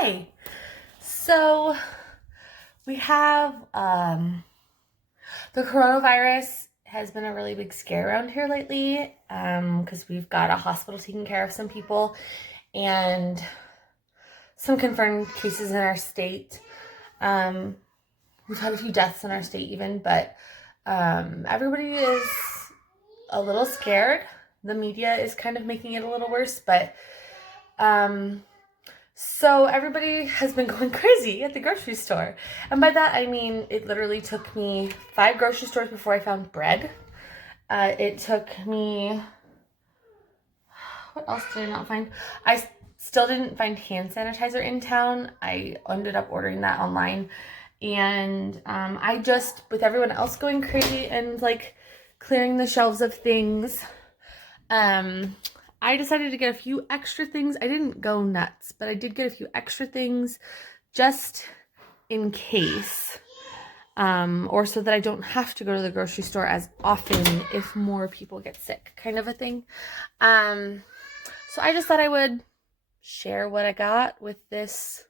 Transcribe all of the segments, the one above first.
Hey, so we have the coronavirus has been a really big scare around here lately because we've got a hospital taking care of some people and some confirmed cases in our state. We've had a few deaths in our state even, but everybody is a little scared. The media is kind of making it a little worse, but so everybody has been going crazy at the grocery store. And by that, I mean, it literally took me 5 grocery stores before I found bread. It took me, what else did I not find? I still didn't find hand sanitizer in town. I ended up ordering that online. And I just, with everyone else going crazy and like clearing the shelves of things, I decided to get a few extra things. I didn't go nuts, but I did get a few extra things just in case, or so that I don't have to go to the grocery store as often if more people get sick, kind of a thing. So I just thought I would share what I got with this.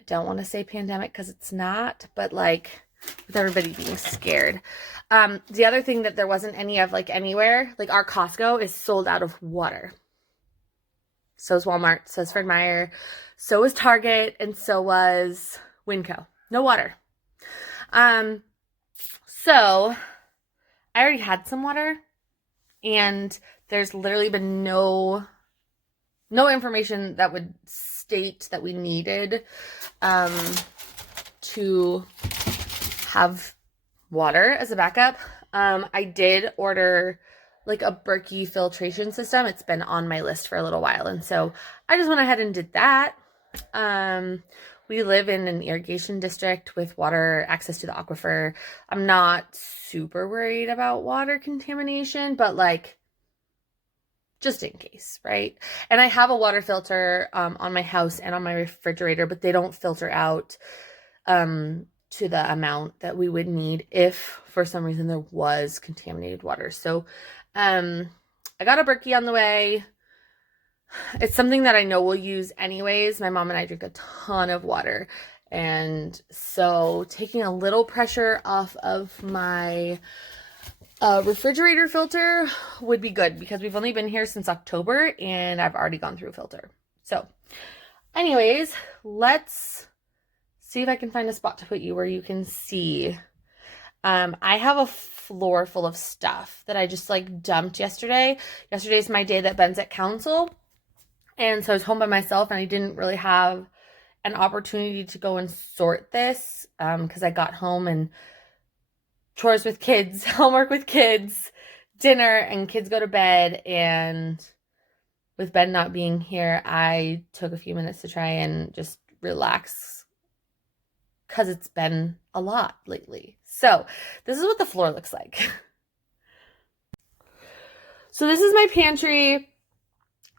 I don't want to say pandemic because it's not, but like with everybody being scared. The other thing that there wasn't any of like anywhere, like our Costco is sold out of water. So is Walmart, so is Fred Meyer, so is Target, and so was Winco. No water. So I already had some water and there's literally been no information that would state that we needed to have water as a backup. I did order like a Berkey filtration system. It's been on my list for a little while, and so I just went ahead and did that. We live in an irrigation district with water access to the aquifer. I'm not super worried about water contamination, but like just in case, right? And I have a water filter on my house and on my refrigerator, but they don't filter out to the amount that we would need if for some reason there was contaminated water. So I got a Berkey on the way. It's something that I know we'll use anyways. My mom and I drink a ton of water. And so taking a little pressure off of my refrigerator filter would be good because we've only been here since October and I've already gone through a filter. So anyways, let's see if I can find a spot to put you where you can see. I have a floor full of stuff that I just like dumped yesterday. Yesterday's my day that Ben's at council. And so I was home by myself and I didn't really have an opportunity to go and sort this because I got home and chores with kids, homework with kids, dinner, and kids go to bed. And with Ben not being here, I took a few minutes to try and just relax because it's been a lot lately. So this is what the floor looks like. So this is my pantry.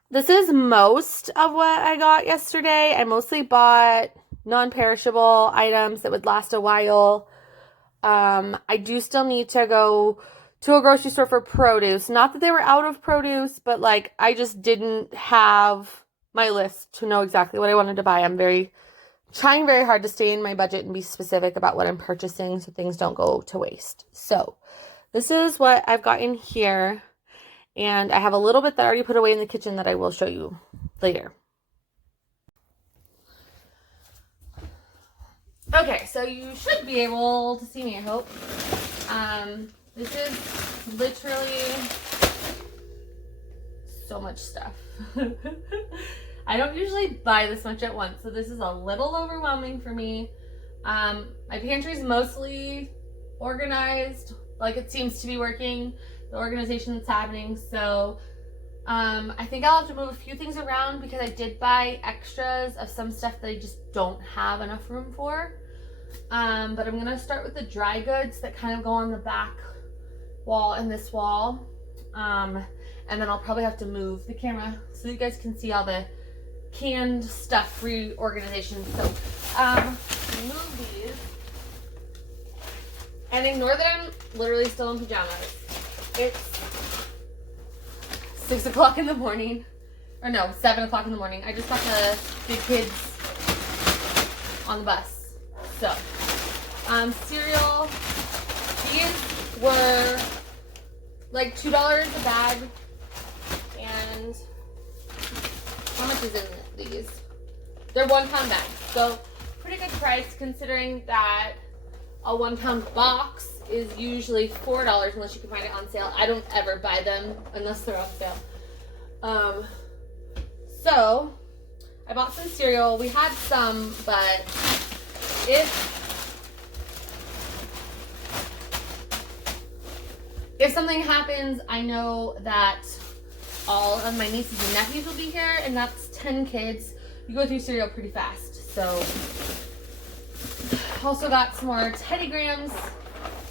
This is most of what I got yesterday. I mostly bought non-perishable items that would last a while. I do still need to go to a grocery store for produce. Not that they were out of produce, but like I just didn't have my list to know exactly what I wanted to buy. I'm trying very hard to stay in my budget and be specific about what I'm purchasing so things don't go to waste. So this is what I've got in here. And I have a little bit that I already put away in the kitchen that I will show you later. Okay, so you should be able to see me, I hope. This is literally so much stuff. I don't usually buy this much at once, so this is a little overwhelming for me. My pantry is mostly organized, like it seems to be working, the organization that's happening. So I think I'll have to move a few things around because I did buy extras of some stuff that I just don't have enough room for. But I'm going to start with the dry goods that kind of go on the back wall and this wall. And then I'll probably have to move the camera so you guys can see all the canned stuff reorganization. So move these. And ignore that I'm literally still in pajamas. It's 6 o'clock in the morning. or no, 7 o'clock in the morning. I just got the big kids on the bus. So, cereal. These were like $2 a bag. And how much is in these? They're 1 pound bags. So, pretty good price considering that a 1 pound box is usually $4 unless you can find it on sale. I don't ever buy them unless they're on sale. So I bought some cereal. We had some, but if something happens, I know that all of my nieces and nephews will be here, and that's 10 kids. You go through cereal pretty fast. So also got some more Teddy Grahams.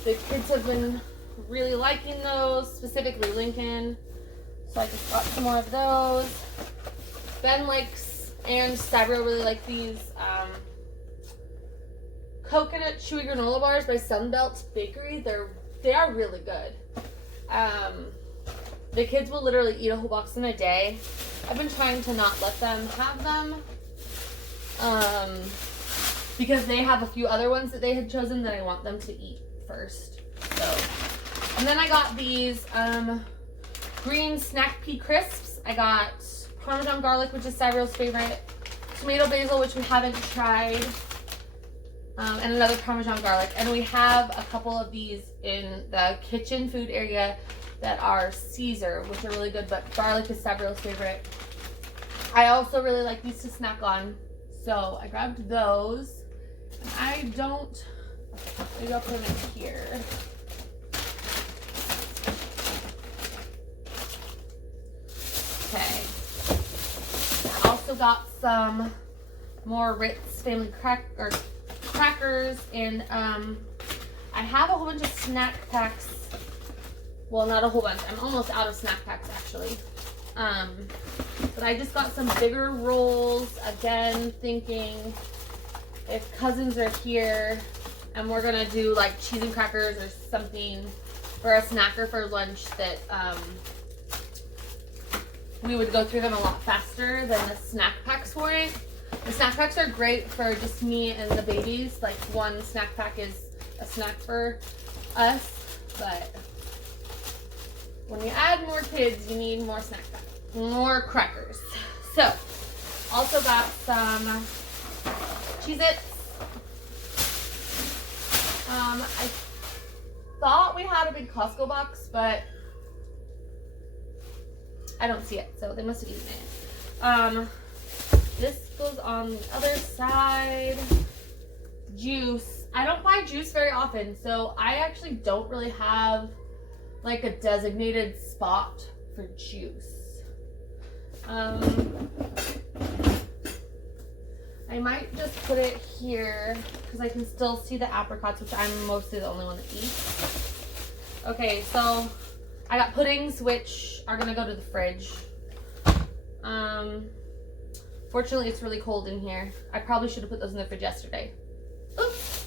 The kids have been really liking those, specifically Lincoln. So I just got some more of those. Ben likes, and Cybro really like these coconut chewy granola bars by Sunbelt Bakery. They are really good. The kids will literally eat a whole box in a day. I've been trying to not let them have them. Because they have a few other ones that they had chosen that I want them to eat first. So, and then I got these green snack pea crisps. I got Parmesan garlic, which is Cybro's favorite, tomato basil, which we haven't tried, and another Parmesan garlic. And we have a couple of these in the kitchen food area that are Caesar, which are really good, but garlic is Cybro's favorite. I also really like these to snack on, so I grabbed those. Maybe I'll put them in here. Okay. I also got some more Ritz family crackers, and I have a whole bunch of snack packs. Well, not a whole bunch. I'm almost out of snack packs, actually. But I just got some bigger rolls, again, thinking if cousins are here and we're gonna do like cheese and crackers or something for a snack or for lunch, that we would go through them a lot faster than the snack packs for it. The snack packs are great for just me and the babies. Like, one snack pack is a snack for us, but when you add more kids, you need more snack packs, more crackers. So, also got some Cheez-Its. I thought we had a big Costco box, but I don't see it, so they must have eaten it. This goes on the other side. Juice. I don't buy juice very often, so I actually don't really have like a designated spot for juice. I might just put it here because I can still see the apricots, which I'm mostly the only one that eats. Okay, so I got puddings, which are gonna go to the fridge. Fortunately, it's really cold in here. I probably should have put those in the fridge yesterday. Oops.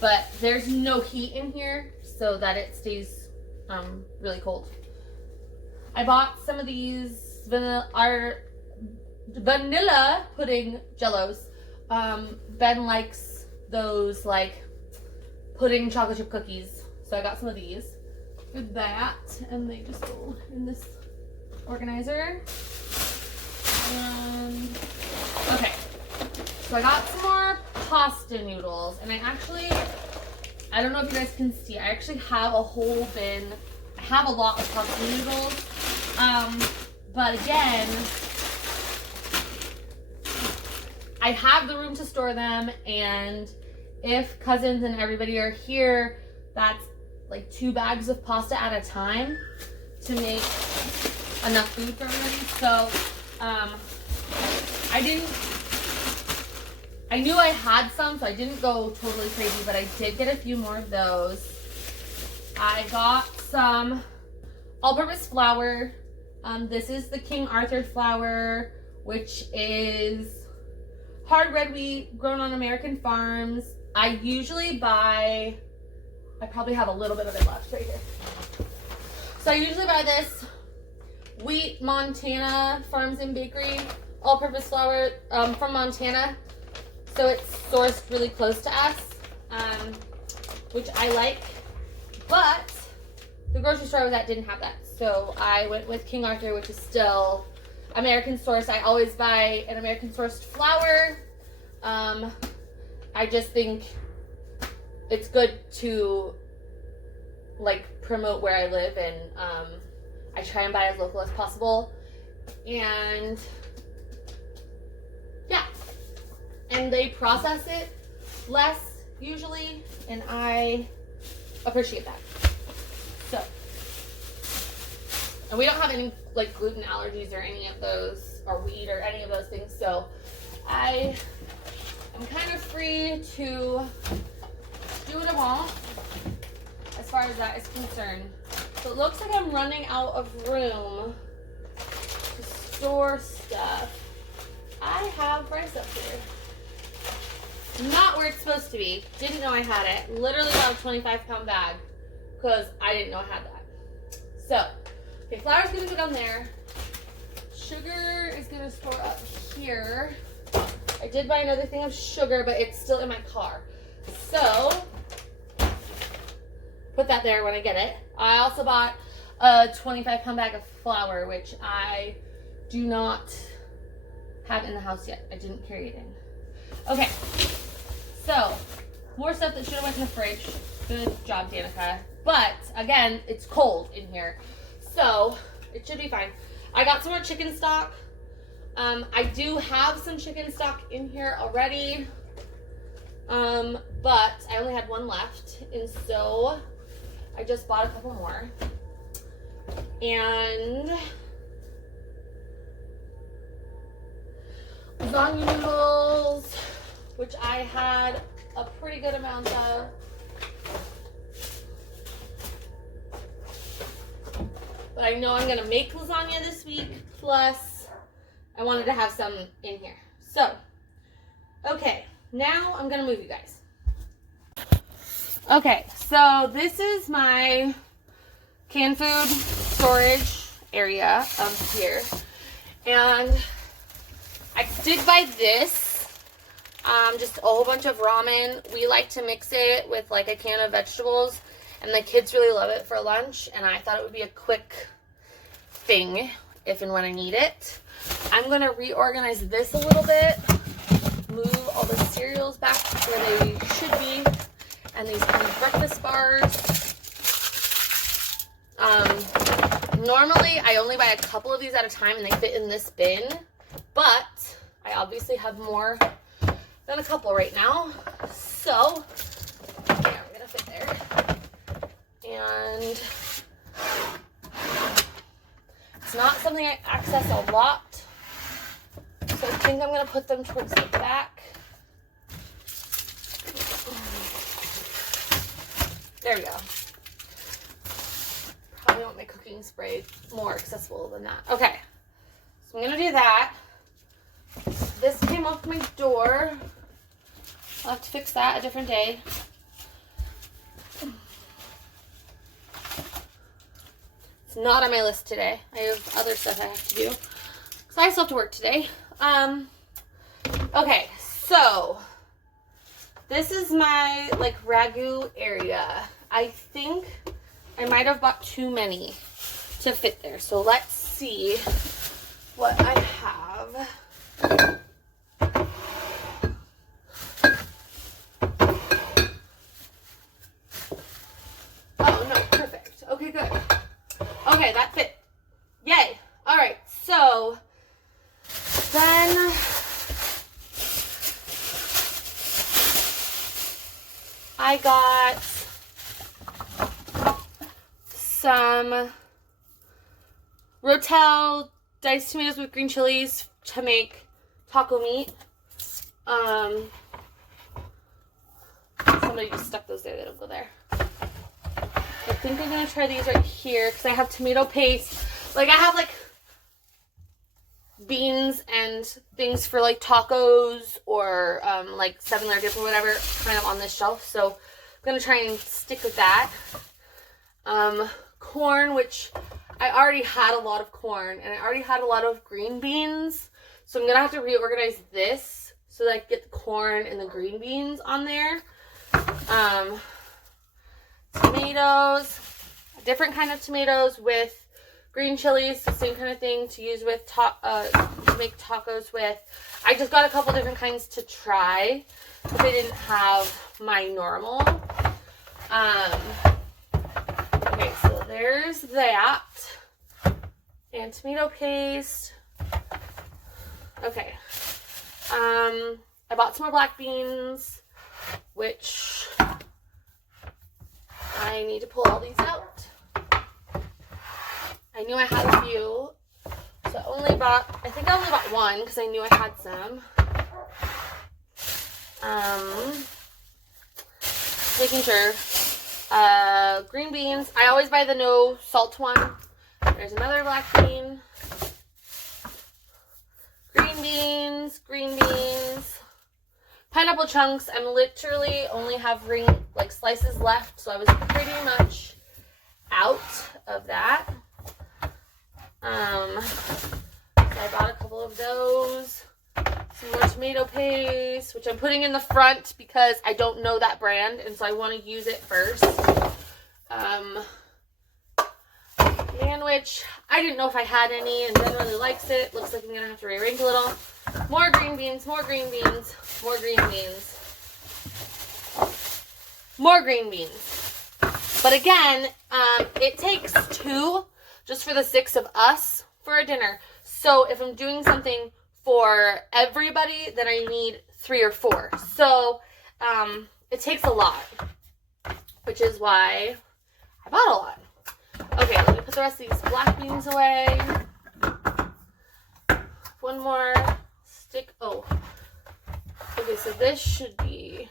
But there's no heat in here so that it stays really cold. I bought some of these vanilla pudding jellos. Ben likes those like pudding chocolate chip cookies, so I got some of these with that, and they just go in this organizer. Okay, so I got some more pasta noodles, and I don't know if you guys can see, I actually have a whole bin. I have a lot of pasta noodles, but again, I have the room to store them, and if cousins and everybody are here, that's like 2 bags of pasta at a time to make enough food for everybody. So I knew I had some, so I didn't go totally crazy, but I did get a few more of those. I got some all-purpose flour. This is the King Arthur flour, which is hard red wheat grown on American farms. I probably have a little bit of it left right here. So I usually buy this Wheat Montana Farms and Bakery all-purpose flour from Montana. So it's sourced really close to us, which I like. But the grocery store I was at didn't have that. So I went with King Arthur, which is still American sourced. I always buy an American sourced flour. I just think it's good to like promote where I live, and I try and buy as local as possible. And yeah, and they process it less usually, and I appreciate that. So, and we don't have any like gluten allergies or any of those, or wheat or any of those things, so I am kind of free to do what I want as far as that is concerned. So it looks like I'm running out of room to store stuff. I have rice up here. Not where it's supposed to be. Didn't know I had it. Literally got a 25-pound bag because I didn't know I had that. So, okay, flour's gonna go down there. Sugar is gonna store up here. I did buy another thing of sugar, but it's still in my car. So, put that there when I get it. I also bought a 25-pound bag of flour, which I do not have in the house yet. I didn't carry it in. Okay, so more stuff that should have went in the fridge. Good job, Danica. But again, it's cold in here, so it should be fine. I got some more chicken stock. I do have some chicken stock in here already, but I only had one left, and so I just bought a couple more. And lasagna noodles, which I had a pretty good amount of. But I know I'm gonna make lasagna this week, plus I wanted to have some in here. So, okay, now I'm gonna move you guys. Okay, so this is my canned food storage area of here. And I did buy this, just a whole bunch of ramen. We like to mix it with like a can of vegetables, and the kids really love it for lunch, and I thought it would be a quick thing if and when I need it. I'm going to reorganize this a little bit, move all the cereals back where they should be, and these kind of breakfast bars. Normally I only buy a couple of these at a time and they fit in this bin, but I obviously have more than a couple right now, so yeah, we're gonna fit there. And it's not something I access a lot, so I think I'm gonna put them towards the back. There we go. Probably want my cooking spray more accessible than that. Okay, so I'm gonna do that. This came off my door. I'll have to fix that a different day. It's not on my list today. I have other stuff I have to do, because I still have to work today. Okay, so this is my like ragu area. I think I might have bought too many to fit there. So let's see what I have. Oh no, perfect. Okay, good. Okay, that fit. Yay. All right, so then I got some Rotel diced tomatoes with green chilies to make taco meat. Somebody just stuck those there, they don't go there. I think I'm gonna try these right here because I have tomato paste. Like I have like beans and things for like tacos or like 7-layer dip or whatever kind of on this shelf. So I'm gonna try and stick with that. Corn, which I already had a lot of corn and I already had a lot of green beans. So I'm going to have to reorganize this so that I can get the corn and the green beans on there. Tomatoes, a different kind of tomatoes with green chilies, the same kind of thing to use with to make tacos with. I just got a couple different kinds to try because I didn't have my normal. Okay, so there's that. And tomato paste. Okay. I bought some more black beans, which I need to pull all these out. I knew I had a few, so I only bought one because I knew I had some. Making sure. Green beans. I always buy the no salt one. There's another black bean. Green beans. Pineapple chunks. I'm literally only having like slices left, so I was pretty much out of that. So I bought a couple of those. Some more tomato paste, which I'm putting in the front because I don't know that brand, and so I want to use it first. Sandwich. I didn't know if I had any, and Ben really likes it. Looks like I'm going to have to rearrange a little. More green beans, more green beans, more green beans. More green beans. But again, it takes 2 just for the 6 of us for a dinner. So if I'm doing something for everybody, then I need 3 or 4. So it takes a lot, which is why I bought a lot. Okay, let me put the rest of these black beans away. One more stick. Oh, okay, so this should be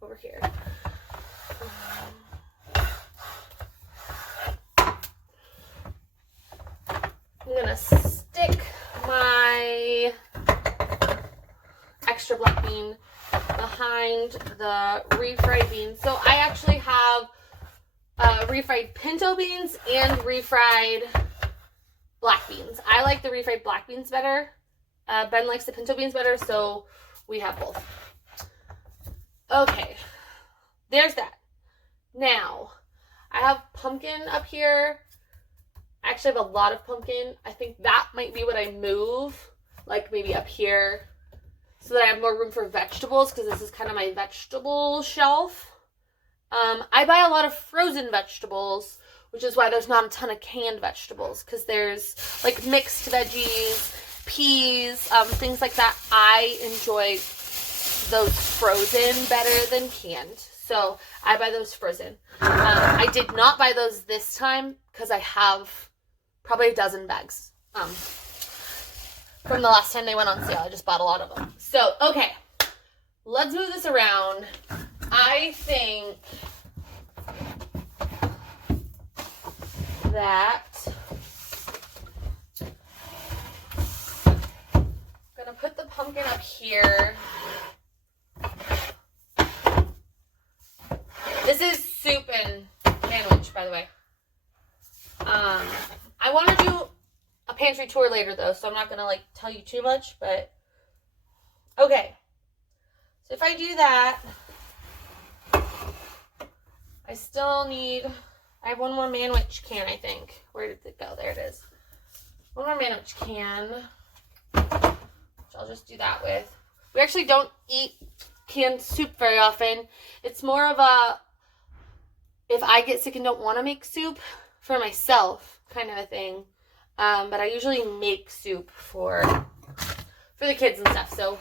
over here. I'm gonna stick my extra black bean behind the refried beans. So I actually have refried pinto beans and refried black beans. I like the refried black beans better. Ben likes the pinto beans better, so we have both. Okay, there's that. Now, I have pumpkin up here. I actually have a lot of pumpkin. I think that might be what I move, like maybe up here, so that I have more room for vegetables, because this is kind of my vegetable shelf. I buy a lot of frozen vegetables, which is why there's not a ton of canned vegetables, because there's like mixed veggies, peas, things like that. I enjoy those frozen better than canned, so I buy those frozen. I did not buy those this time because I have probably a dozen bags from the last time they went on sale. I just bought a lot of them. So, okay, let's move this around. I think that I'm gonna put the pumpkin up here. This is soup and sandwich, by the way. I want to do a pantry tour later, though, so I'm not gonna like tell you too much, but okay. So if I do that, I still need, I have one more manwich can, I think. Where did it go? There it is. One more manwich can, which I'll just do that with. We actually don't eat canned soup very often. It's more of a, if I get sick and don't want to make soup for myself kind of a thing. But I usually make soup for the kids and stuff. So,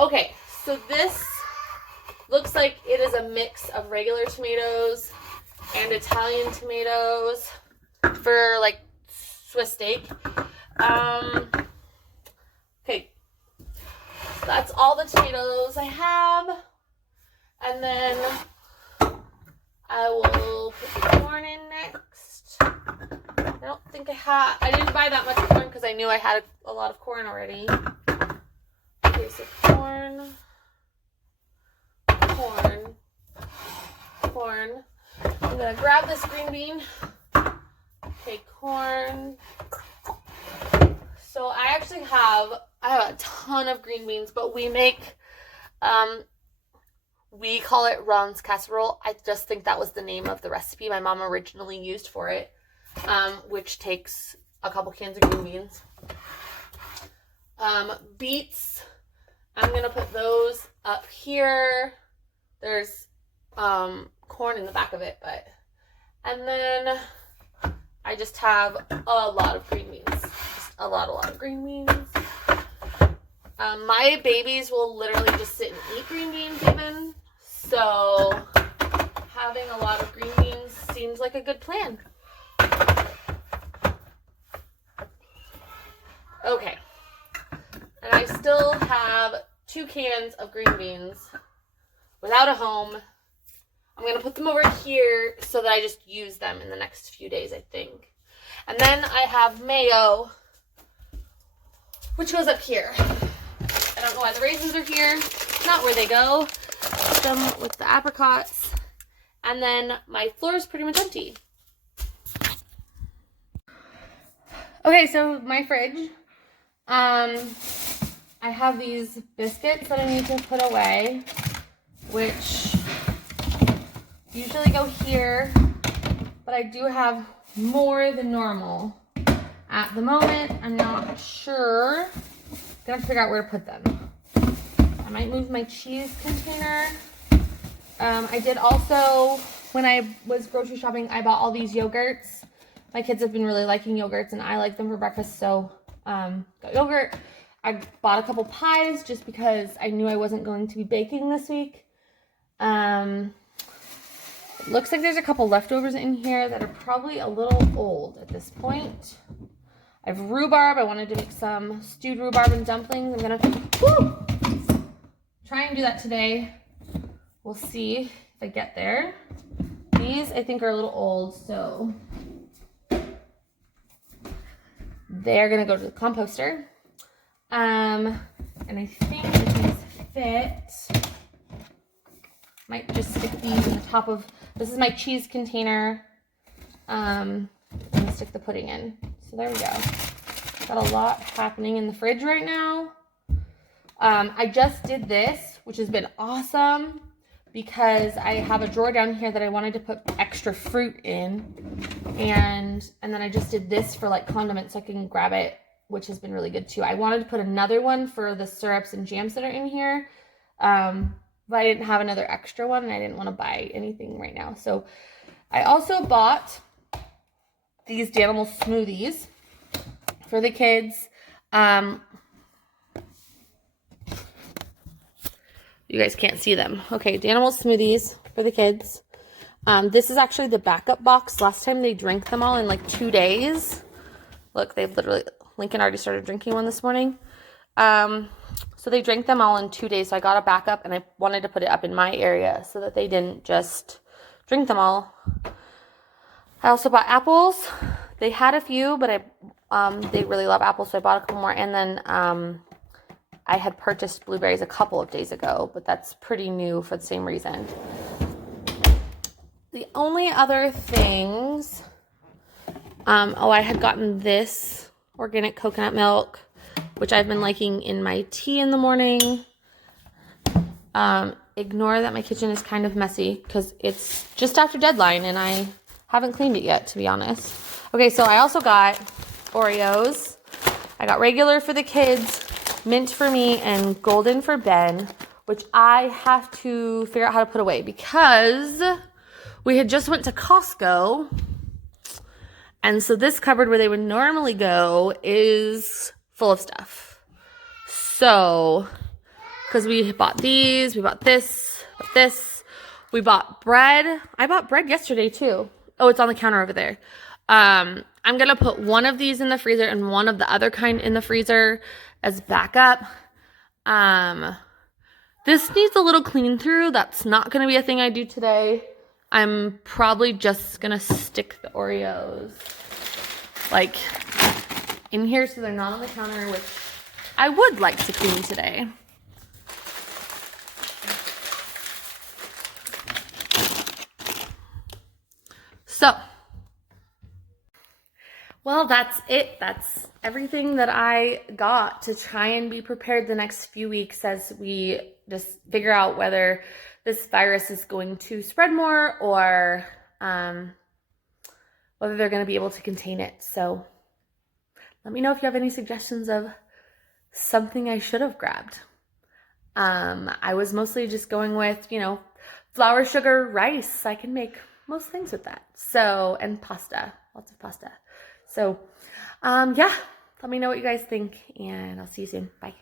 okay. So this looks like it is a mix of regular tomatoes and Italian tomatoes for like Swiss steak. Okay. So that's all the tomatoes I have. And then I will put the corn in next. I don't think I didn't buy that much corn because I knew I had a lot of corn already. Okay, so corn. I'm going to grab this green bean corn. So I actually have a ton of green beans, but we make, we call it Ron's casserole. I just think that was the name of the recipe my mom originally used for it, which takes a couple cans of green beans. Beets, I'm going to put those up here. There's corn in the back of it, and then I just have a lot of green beans. Just a lot of green beans. My babies will literally just sit and eat green beans even. So having a lot of green beans seems like a good plan. Okay. And I still have 2 cans of green beans without a home. I'm going to put them over here so that I just use them in the next few days, I think. And then I have mayo, which goes up here. I don't know why the raisins are here. Not where they go. Put them with the apricots. And then my floor is pretty much empty. Okay, so my fridge. I have these biscuits that I need to put away, which usually go here, but I do have more than normal. At the moment, I'm not sure. Gonna have to figure out where to put them. I might move my cheese container. I did also, when I was grocery shopping, I bought all these yogurts. My kids have been really liking yogurts, and I like them for breakfast, so got yogurt. I bought a couple pies just because I knew I wasn't going to be baking this week. It looks like there's a couple leftovers in here that are probably a little old at this point. I have rhubarb. I wanted to make some stewed rhubarb and dumplings. I'm gonna try and do that today. We'll see if I get there. These I think are a little old, so they're gonna go to the composter. And I think if these fit, might just stick these in the top of, this is my cheese container. I'm gonna stick the pudding in. So there we go. Got a lot happening in the fridge right now. I just did this, which has been awesome because I have a drawer down here that I wanted to put extra fruit in. And then I just did this for like condiments so I can grab it, which has been really good too. I wanted to put another one for the syrups and jams that are in here. But I didn't have another extra one and I didn't want to buy anything right now. So I also bought these Danimal smoothies for the kids. You guys can't see them. Okay, Danimal smoothies for the kids. This is actually the backup box. Last time they drank them all in like 2 days. Look, they've literally, Lincoln already started drinking one this morning. So they drank them all in 2 days. So I got a backup and I wanted to put it up in my area so that they didn't just drink them all. I also bought apples. They had a few, but they really love apples, so I bought a couple more. And then I had purchased blueberries a couple of days ago, but that's pretty new for the same reason. The only other things, I had gotten this organic coconut milk, which I've been liking in my tea in the morning. Ignore that my kitchen is kind of messy because it's just after deadline and I haven't cleaned it yet, to be honest. Okay, so I also got Oreos. I got regular for the kids, mint for me, and golden for Ben, which I have to figure out how to put away because we had just went to Costco. And so this cupboard where they would normally go is full of stuff. So, because we bought these, we bought this, we bought bread. I bought bread yesterday too. Oh, it's on the counter over there. I'm going to put one of these in the freezer and one of the other kind in the freezer as backup. This needs a little clean through. That's not going to be a thing I do today. I'm probably just going to stick the Oreos like in here so they're not on the counter, which I would like to clean today. So, Well, that's it. That's everything that I got to try and be prepared the next few weeks as we just figure out whether this virus is going to spread more or um, whether they're going to be able to contain it. So let me know if you have any suggestions of something I should have grabbed. I was mostly just going with, flour, sugar, rice. I can make most things with that. So, and pasta, lots of pasta. So, yeah, let me know what you guys think, and I'll see you soon. Bye.